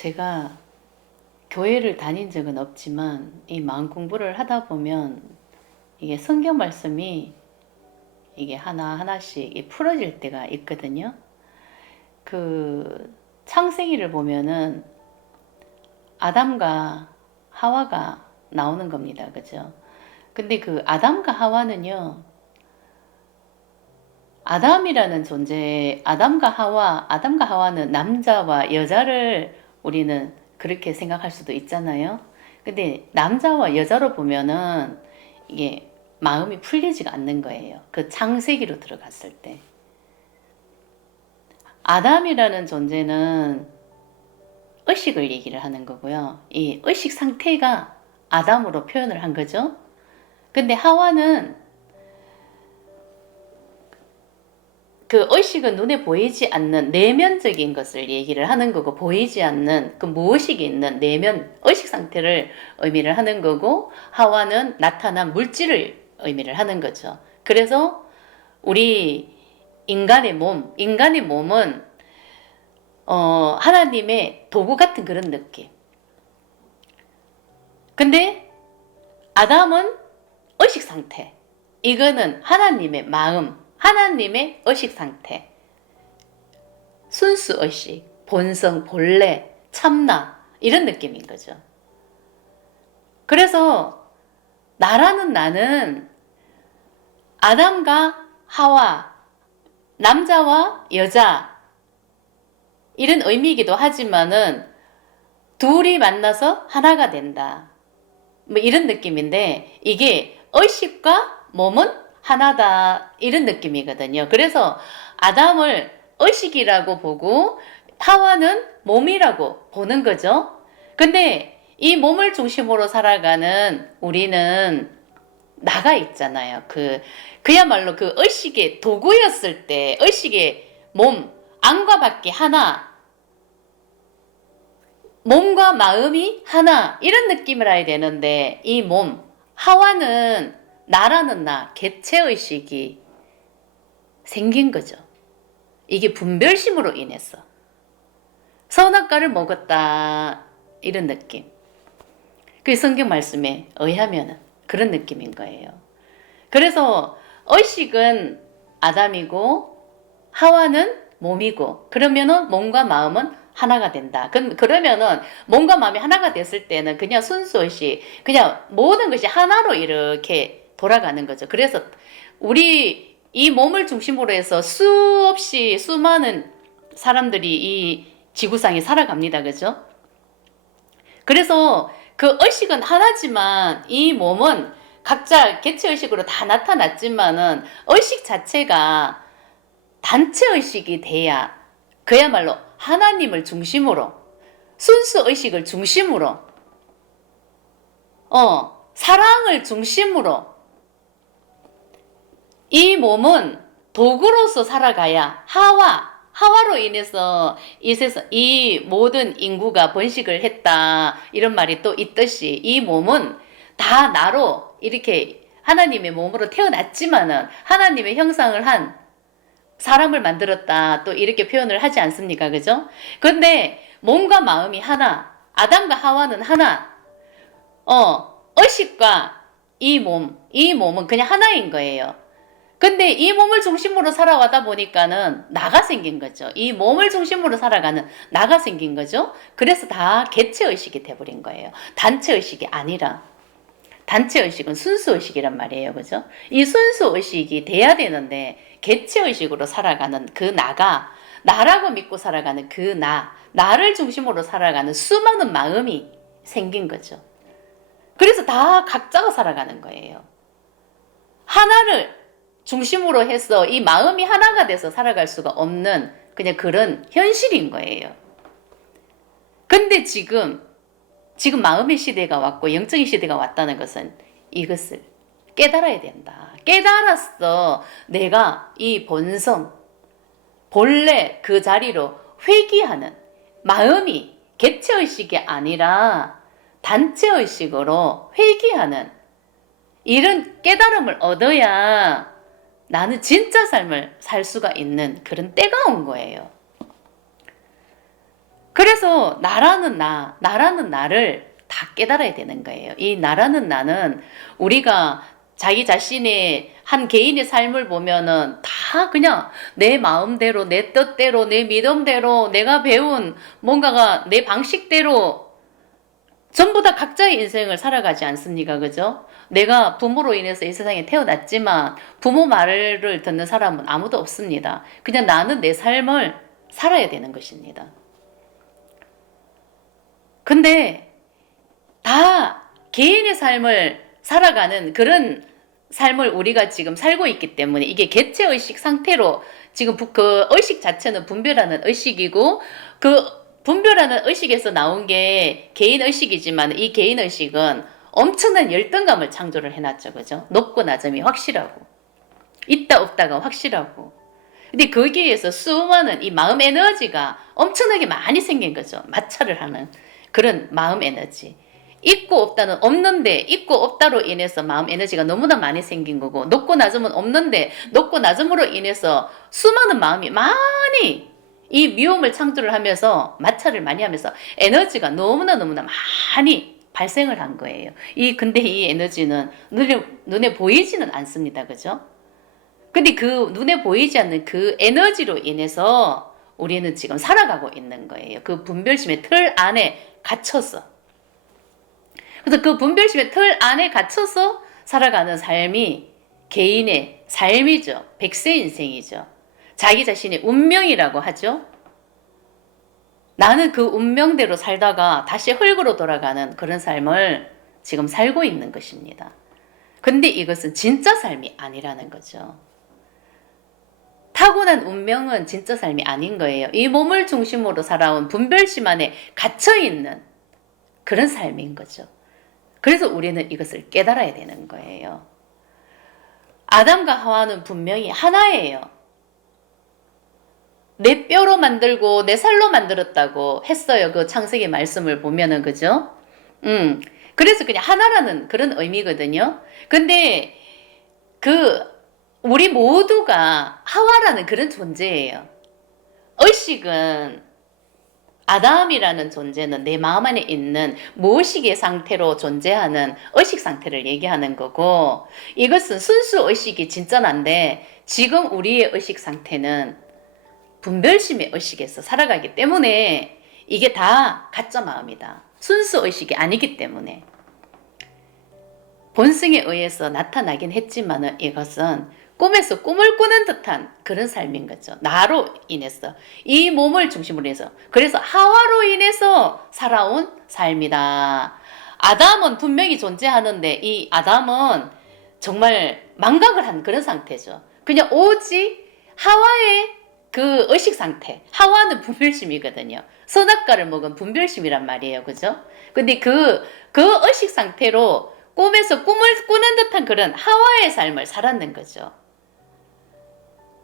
제가 교회를 다닌 적은 없지만 이 마음 공부를 하다 보면 이게 성경 말씀이 이게 하나 하나씩 이 풀어질 때가 있거든요. 그 창세기를 보면은 아담과 하와가 나오는 겁니다. 그죠? 근데 그 아담과 하와는요. 아담이라는 존재, 아담과 하와, 아담과 하와는 남자와 여자를 우리는 그렇게 생각할 수도 있잖아요. 근데 남자와 여자로 보면은 이게 마음이 풀리지가 않는 거예요. 그 창세기로 들어갔을 때. 아담이라는 존재는 의식을 얘기를 하는 거고요. 이 의식 상태가 아담으로 표현을 한 거죠. 근데 하와는 그 의식은 눈에 보이지 않는 내면적인 것을 얘기를 하는 거고 보이지 않는 그 무의식이 있는 내면 의식 상태를 의미를 하는 거고 하와는 나타난 물질을 의미를 하는 거죠. 그래서 우리 인간의 몸, 인간의 몸은 어, 하나님의 도구 같은 그런 느낌. 근데 아담은 의식 상태. 이거는 하나님의 마음, 하나님의 의식 상태. 순수 의식, 본성, 본래, 참나 이런 느낌인 거죠. 그래서 나라는 나는 아담과 하와 남자와 여자 이런 의미이기도 하지만은 둘이 만나서 하나가 된다. 뭐 이런 느낌인데 이게 의식과 몸은 하나다 이런 느낌이거든요. 그래서 아담을 의식이라고 보고 하와는 몸이라고 보는 거죠. 근데 이 몸을 중심으로 살아가는 우리는 나가 있잖아요. 그 그야말로 그 의식의 도구였을 때 의식의 몸 안과 밖이 하나 몸과 마음이 하나 이런 느낌을 해야 되는데 이 몸 하와는 나라는 나 개체의식이 생긴 거죠. 이게 분별심으로 인해서 선악과를 먹었다 이런 느낌. 그 성경 말씀에 의하면은 그런 느낌인 거예요. 그래서 의식은 아담이고 하와는 몸이고 그러면은 몸과 마음은 하나가 된다. 그, 그러면은 몸과 마음이 하나가 됐을 때는 그냥 순수 의식, 그냥 모든 것이 하나로 이렇게 돌아가는 거죠. 그래서 우리 이 몸을 중심으로 해서 수없이 수많은 사람들이 이 지구상에 살아갑니다. 그죠? 그래서 그 의식은 하나지만 이 몸은 각자 개체 의식으로 다 나타났지만은 의식 자체가 단체 의식이 돼야 그야말로 하나님을 중심으로 순수 의식을 중심으로 어 사랑을 중심으로 이 몸은 도구로서 살아가야 하와 하와로 인해서 이 세상 이 모든 인구가 번식을 했다 이런 말이 또 있듯이 이 몸은 다 나로 이렇게 하나님의 몸으로 태어났지만은 하나님의 형상을 한 사람을 만들었다 또 이렇게 표현을 하지 않습니까 그죠? 근데 몸과 마음이 하나 아담과 하와는 하나 어 의식과 이 몸, 이 몸은 그냥 하나인 거예요. 근데 이 몸을 중심으로 살아가다 보니까는 나가 생긴 거죠. 이 몸을 중심으로 살아가는 나가 생긴 거죠. 그래서 다 개체 의식이 돼버린 거예요. 단체 의식이 아니라. 단체 의식은 순수 의식이란 말이에요. 그죠? 이 순수 의식이 돼야 되는데 개체 의식으로 살아가는 그 나가 나라고 믿고 살아가는 그 나, 나를 중심으로 살아가는 수많은 마음이 생긴 거죠. 그래서 다 각자가 살아가는 거예요. 하나를 중심으로 해서 이 마음이 하나가 돼서 살아갈 수가 없는 그냥 그런 현실인 거예요. 근데 지금 지금 마음의 시대가 왔고 영적인 시대가 왔다는 것은 이것을 깨달아야 된다. 깨달았어. 내가 이 본성, 본래 그 자리로 회귀하는 마음이 개체의식이 아니라 단체의식으로 회귀하는 이런 깨달음을 얻어야 나는 진짜 삶을 살 수가 있는 그런 때가 온 거예요. 그래서 나라는 나, 나라는 나를 다 깨달아야 되는 거예요. 이 나라는 나는 우리가 자기 자신의 한 개인의 삶을 보면은 다 그냥 내 마음대로, 내 뜻대로, 내 믿음대로, 내가 배운 뭔가가 내 방식대로 전부 다 각자의 인생을 살아가지 않습니까? 그죠? 내가 부모로 인해서 이 세상에 태어났지만 부모 말을 듣는 사람은 아무도 없습니다. 그냥 나는 내 삶을 살아야 되는 것입니다. 근데 다 개인의 삶을 살아가는 그런 삶을 우리가 지금 살고 있기 때문에 이게 개체 의식 상태로 지금 부- 그 의식 자체는 분별하는 의식이고 그 분별하는 의식에서 나온 게 개인 의식이지만 이 개인 의식은 엄청난 열등감을 창조를 해놨죠, 그죠? 높고 낮음이 확실하고 있다 없다가 확실하고 근데 거기에서 수많은 이 마음 에너지가 엄청나게 많이 생긴 거죠. 마찰을 하는 그런 마음 에너지. 있고 없다는 없는데 있고 없다로 인해서 마음 에너지가 너무나 많이 생긴 거고 높고 낮음은 없는데 높고 낮음으로 인해서 수많은 마음이 많이 이 미움을 창조를 하면서 마찰을 많이 하면서 에너지가 너무나 너무나 많이 발생을 한 거예요. 이 근데 이 에너지는 눈에 눈에 보이지는 않습니다. 그죠? 근데 그 눈에 보이지 않는 그 에너지로 인해서 우리는 지금 살아가고 있는 거예요. 그 분별심의 틀 안에 갇혀서. 그래서 그 분별심의 틀 안에 갇혀서 살아가는 삶이 개인의 삶이죠. 백세 인생이죠. 자기 자신의 운명이라고 하죠. 나는 그 운명대로 살다가 다시 흙으로 돌아가는 그런 삶을 지금 살고 있는 것입니다. 근데 이것은 진짜 삶이 아니라는 거죠. 타고난 운명은 진짜 삶이 아닌 거예요. 이 몸을 중심으로 살아온 분별심 안에 갇혀 있는 그런 삶인 거죠. 그래서 우리는 이것을 깨달아야 되는 거예요. 아담과 하와는 분명히 하나예요. 내 뼈로 만들고 내 살로 만들었다고 했어요. 그 창세기 말씀을 보면은 그죠? 음. 그래서 그냥 하나라는 그런 의미거든요. 근데 그 우리 모두가 하와라는 그런 존재예요. 의식은 아담이라는 존재는 내 마음 안에 있는 무의식의 상태로 존재하는 의식 상태를 얘기하는 거고 이것은 순수 의식이 진짜난데 지금 우리의 의식 상태는 분별심의 의식에서 살아가기 때문에 이게 다 가짜 마음이다. 순수 의식이 아니기 때문에 본성에 의해서 나타나긴 했지만은 이것은 꿈에서 꿈을 꾸는 듯한 그런 삶인 거죠. 나로 인해서 이 몸을 중심으로 해서 그래서 하와로 인해서 살아온 삶이다. 아담은 분명히 존재하는데 이 아담은 정말 망각을 한 그런 상태죠. 그냥 오직 하와의 그 의식 상태. 하와는 분별심이거든요. 선악과를 먹은 분별심이란 말이에요. 그죠? 근데 그, 그 의식 상태로 꿈에서 꿈을 꾸는 듯한 그런 하와의 삶을 살았는 거죠.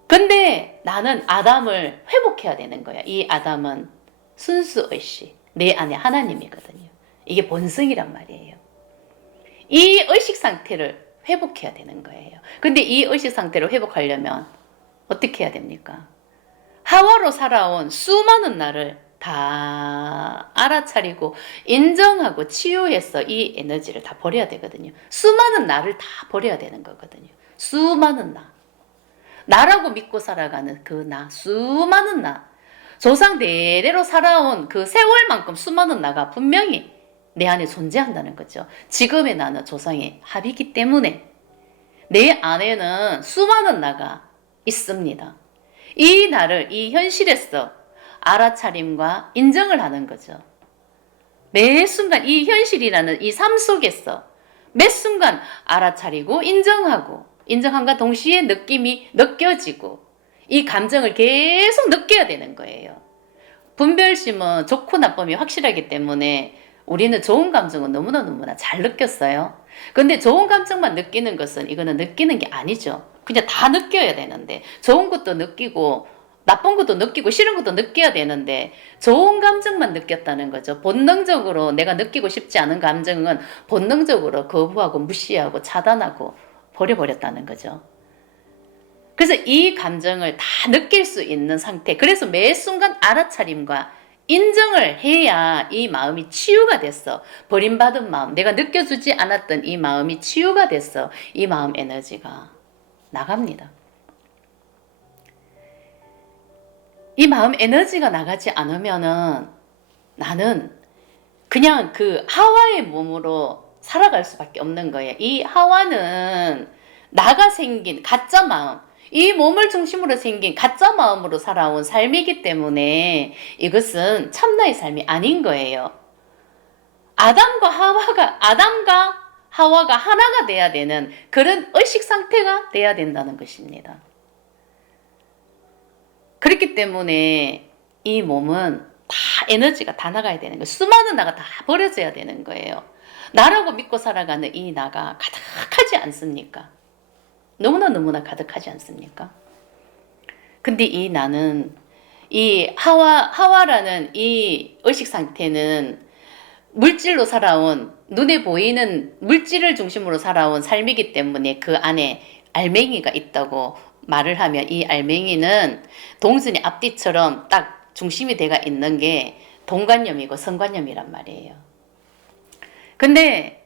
근데 나는 아담을 회복해야 되는 거야. 이 아담은 순수 의식. 내 안에 하나님이거든요. 이게 본성이란 말이에요. 이 의식 상태를 회복해야 되는 거예요. 근데 이 의식 상태를 회복하려면 어떻게 해야 됩니까? 하와로 살아온 수많은 나를 다 알아차리고 인정하고 치유해서 이 에너지를 다 버려야 되거든요. 수많은 나를 다 버려야 되는 거거든요. 수많은 나. 나라고 믿고 살아가는 그 나, 수많은 나. 조상 대대로 살아온 그 세월만큼 수많은 나가 분명히 내 안에 존재한다는 거죠. 지금의 나는 조상의 합이기 때문에 내 안에는 수많은 나가 있습니다. 이 나를 이 현실에서 알아차림과 인정을 하는 거죠. 매 순간 이 현실이라는 이 삶 속에서 매 순간 알아차리고 인정하고 인정함과 동시에 느낌이 느껴지고 이 감정을 계속 느껴야 되는 거예요. 분별심은 좋고 나쁨이 확실하기 때문에 우리는 좋은 감정은 너무나 너무나 잘 느꼈어요. 근데 좋은 감정만 느끼는 것은 이거는 느끼는 게 아니죠. 그냥 다 느껴야 되는데 좋은 것도 느끼고 나쁜 것도 느끼고 싫은 것도 느껴야 되는데 좋은 감정만 느꼈다는 거죠. 본능적으로 내가 느끼고 싶지 않은 감정은 본능적으로 거부하고 무시하고 차단하고 버려버렸다는 거죠. 그래서 이 감정을 다 느낄 수 있는 상태. 그래서 매 순간 알아차림과 인정을 해야 이 마음이 치유가 됐어. 버림받은 마음, 내가 느껴주지 않았던 이 마음이 치유가 됐어. 이 마음 에너지가 나갑니다. 이 마음 에너지가 나가지 않으면은 나는 그냥 그 하와의 몸으로 살아갈 수밖에 없는 거예요. 이 하와는 나가 생긴 가짜 마음, 이 몸을 중심으로 생긴 가짜 마음으로 살아온 삶이기 때문에 이것은 참나의 삶이 아닌 거예요. 아담과 하와가 아담과 하와가 하나가 돼야 되는 그런 의식 상태가 돼야 된다는 것입니다. 그렇기 때문에 이 몸은 다 에너지가 다 나가야 되는 거예요. 수많은 나가 다 버려져야 되는 거예요. 나라고 믿고 살아가는 이 나가 가득하지 않습니까? 너무나 너무나 가득하지 않습니까? 근데 이 나는 이 하와 하와라는 이 의식 상태는 물질로 살아온 눈에 보이는 물질을 중심으로 살아온 삶이기 때문에 그 안에 알맹이가 있다고 말을 하면 이 알맹이는 동순이 앞뒤처럼 딱 중심이 돼가 있는 게 동관념이고 성관념이란 말이에요. 근데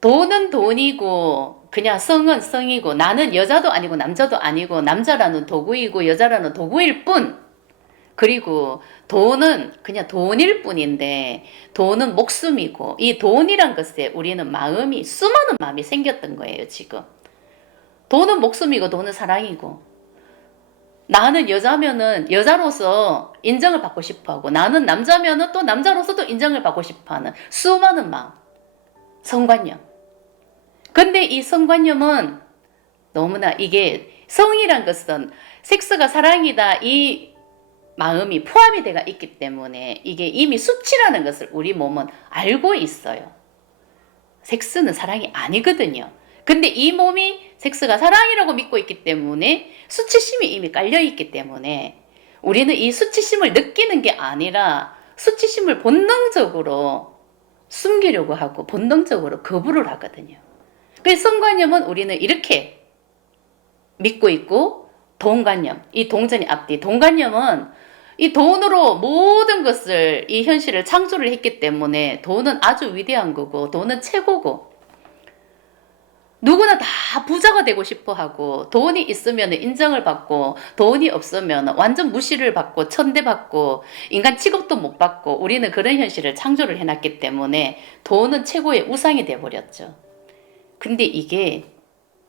돈은 돈이고 그냥 성은 성이고 나는 여자도 아니고 남자도 아니고 남자라는 도구이고 여자라는 도구일 뿐 그리고 돈은 그냥 돈일 뿐인데 돈은 목숨이고 이 돈이란 것에 우리는 마음이 수많은 마음이 생겼던 거예요 지금. 돈은 목숨이고 돈은 사랑이고. 나는 여자면은 여자로서 인정을 받고 싶어하고 나는 남자면은 또 남자로서도 인정을 받고 싶어하는 수많은 마음. 성관념. 근데 이 성관념은 너무나 이게 성이란 것은 섹스가 사랑이다 이 마음이 포함이 되어 있기 때문에 이게 이미 수치라는 것을 우리 몸은 알고 있어요. 섹스는 사랑이 아니거든요. 근데 이 몸이 섹스가 사랑이라고 믿고 있기 때문에 수치심이 이미 깔려 있기 때문에 우리는 이 수치심을 느끼는 게 아니라 수치심을 본능적으로 숨기려고 하고 본능적으로 거부를 하거든요. 그래서 성관념은 우리는 이렇게 믿고 있고 동관념, 이 동전이 앞뒤 동관념은 이 돈으로 모든 것을 이 현실을 창조를 했기 때문에 돈은 아주 위대한 거고 돈은 최고고 누구나 다 부자가 되고 싶어 하고 돈이 있으면 인정을 받고 돈이 없으면 완전 무시를 받고 천대받고 인간 취급도 못 받고 우리는 그런 현실을 창조를 해놨기 때문에 돈은 최고의 우상이 돼버렸죠. 근데 이게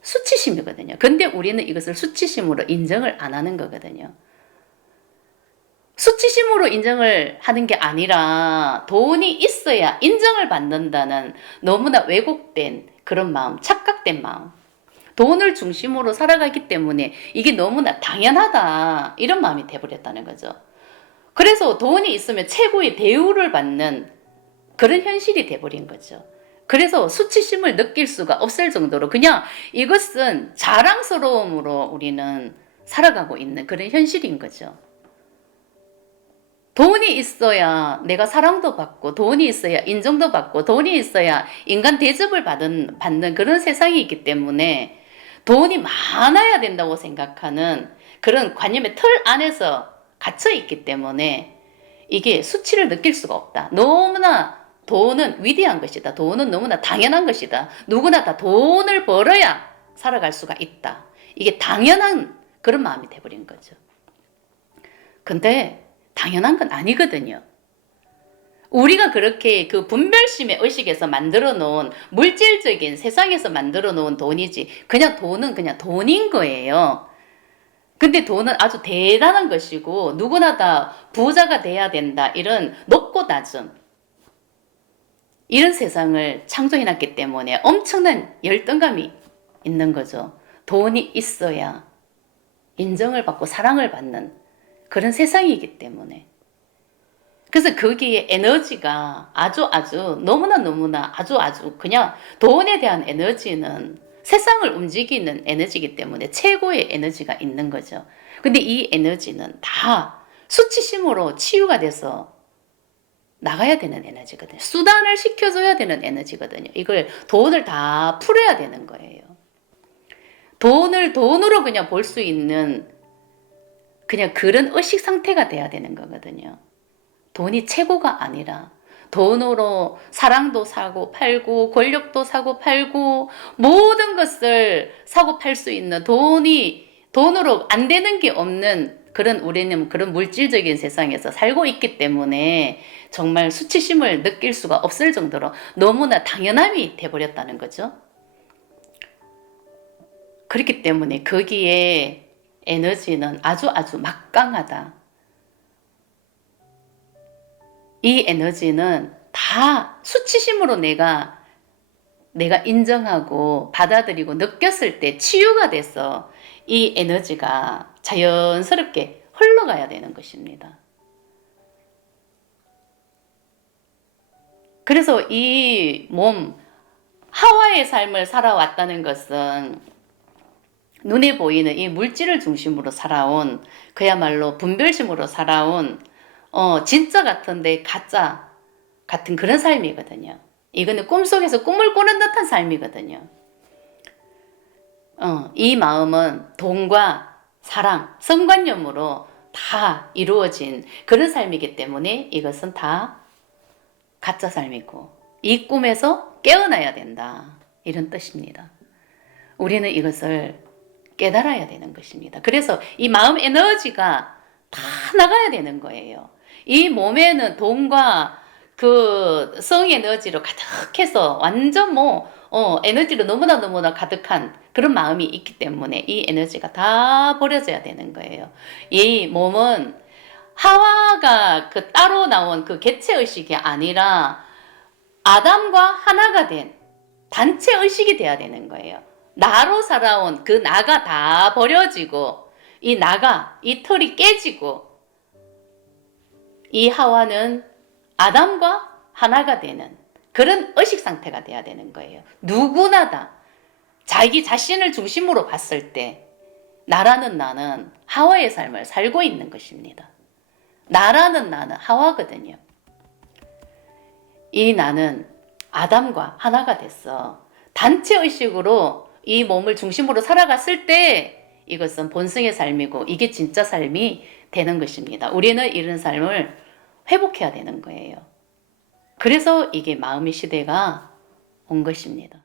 수치심이거든요. 근데 우리는 이것을 수치심으로 인정을 안 하는 거거든요. 수치심으로 인정을 하는 게 아니라 돈이 있어야 인정을 받는다는 너무나 왜곡된 그런 마음, 착각된 마음. 돈을 중심으로 살아가기 때문에 이게 너무나 당연하다. 이런 마음이 돼버렸다는 거죠. 그래서 돈이 있으면 최고의 대우를 받는 그런 현실이 돼버린 거죠. 그래서 수치심을 느낄 수가 없을 정도로 그냥 이것은 자랑스러움으로 우리는 살아가고 있는 그런 현실인 거죠. 돈이 있어야 내가 사랑도 받고 돈이 있어야 인정도 받고 돈이 있어야 인간 대접을 받은, 받는 그런 세상이기 때문에 돈이 많아야 된다고 생각하는 그런 관념의 틀 안에서 갇혀 있기 때문에 이게 수치를 느낄 수가 없다. 너무나 돈은 위대한 것이다. 돈은 너무나 당연한 것이다. 누구나 다 돈을 벌어야 살아갈 수가 있다. 이게 당연한 그런 마음이 돼버린 거죠. 근데 당연한 건 아니거든요. 우리가 그렇게 그 분별심의 의식에서 만들어 놓은 물질적인 세상에서 만들어 놓은 돈이지. 그냥 돈은 그냥 돈인 거예요. 근데 돈은 아주 대단한 것이고 누구나 다 부자가 돼야 된다. 이런 높고 낮음. 이런 세상을 창조해 놨기 때문에 엄청난 열등감이 있는 거죠. 돈이 있어야 인정을 받고 사랑을 받는 그런 세상이기 때문에. 그래서 거기에 에너지가 아주 아주 너무나 너무나 아주 아주 그냥 돈에 대한 에너지는 세상을 움직이는 에너지이기 때문에 최고의 에너지가 있는 거죠. 근데 이 에너지는 다 수치심으로 치유가 돼서 나가야 되는 에너지거든요. 수단을 시켜줘야 되는 에너지거든요. 이걸 돈을 다 풀어야 되는 거예요. 돈을 돈으로 그냥 볼 수 있는 그냥 그런 의식 상태가 돼야 되는 거거든요. 돈이 최고가 아니라 돈으로 사랑도 사고 팔고 권력도 사고 팔고 모든 것을 사고 팔 수 있는 돈이 돈으로 안 되는 게 없는 그런 우리는 그런 물질적인 세상에서 살고 있기 때문에 정말 수치심을 느낄 수가 없을 정도로 너무나 당연함이 돼버렸다는 거죠. 그렇기 때문에 거기에 에너지는 아주 아주 막강하다. 이 에너지는 다 수치심으로 내가 내가 인정하고 받아들이고 느꼈을 때 치유가 돼서 이 에너지가 자연스럽게 흘러가야 되는 것입니다. 그래서 이 몸, 하와의 삶을 살아왔다는 것은 눈에 보이는 이 물질을 중심으로 살아온 그야말로 분별심으로 살아온 어 진짜 같은데 가짜 같은 그런 삶이거든요. 이거는 꿈속에서 꿈을 꾸는 듯한 삶이거든요. 어, 이 마음은 돈과 사랑, 성관념으로 다 이루어진 그런 삶이기 때문에 이것은 다 가짜 삶이고 이 꿈에서 깨어나야 된다. 이런 뜻입니다. 우리는 이것을 깨달아야 되는 것입니다. 그래서 이 마음 에너지가 다 나가야 되는 거예요. 이 몸에는 돈과 그 성 에너지로 가득해서 완전 뭐 어, 에너지로 너무나 너무나 가득한 그런 마음이 있기 때문에 이 에너지가 다 버려져야 되는 거예요. 이 몸은 하와가 그 따로 나온 그 개체 의식이 아니라 아담과 하나가 된 단체 의식이 돼야 되는 거예요. 나로 살아온 그 나가 다 버려지고 이 나가 이 틀이 깨지고 이 하와는 아담과 하나가 되는 그런 의식 상태가 돼야 되는 거예요. 누구나 다 자기 자신을 중심으로 봤을 때 나라는 나는 하와의 삶을 살고 있는 것입니다. 나라는 나는 하와거든요. 이 나는 아담과 하나가 됐어. 단체 의식으로 이 몸을 중심으로 살아갔을 때 이것은 본성의 삶이고 이게 진짜 삶이 되는 것입니다. 우리는 이런 삶을 회복해야 되는 거예요. 그래서 이게 마음의 시대가 온 것입니다.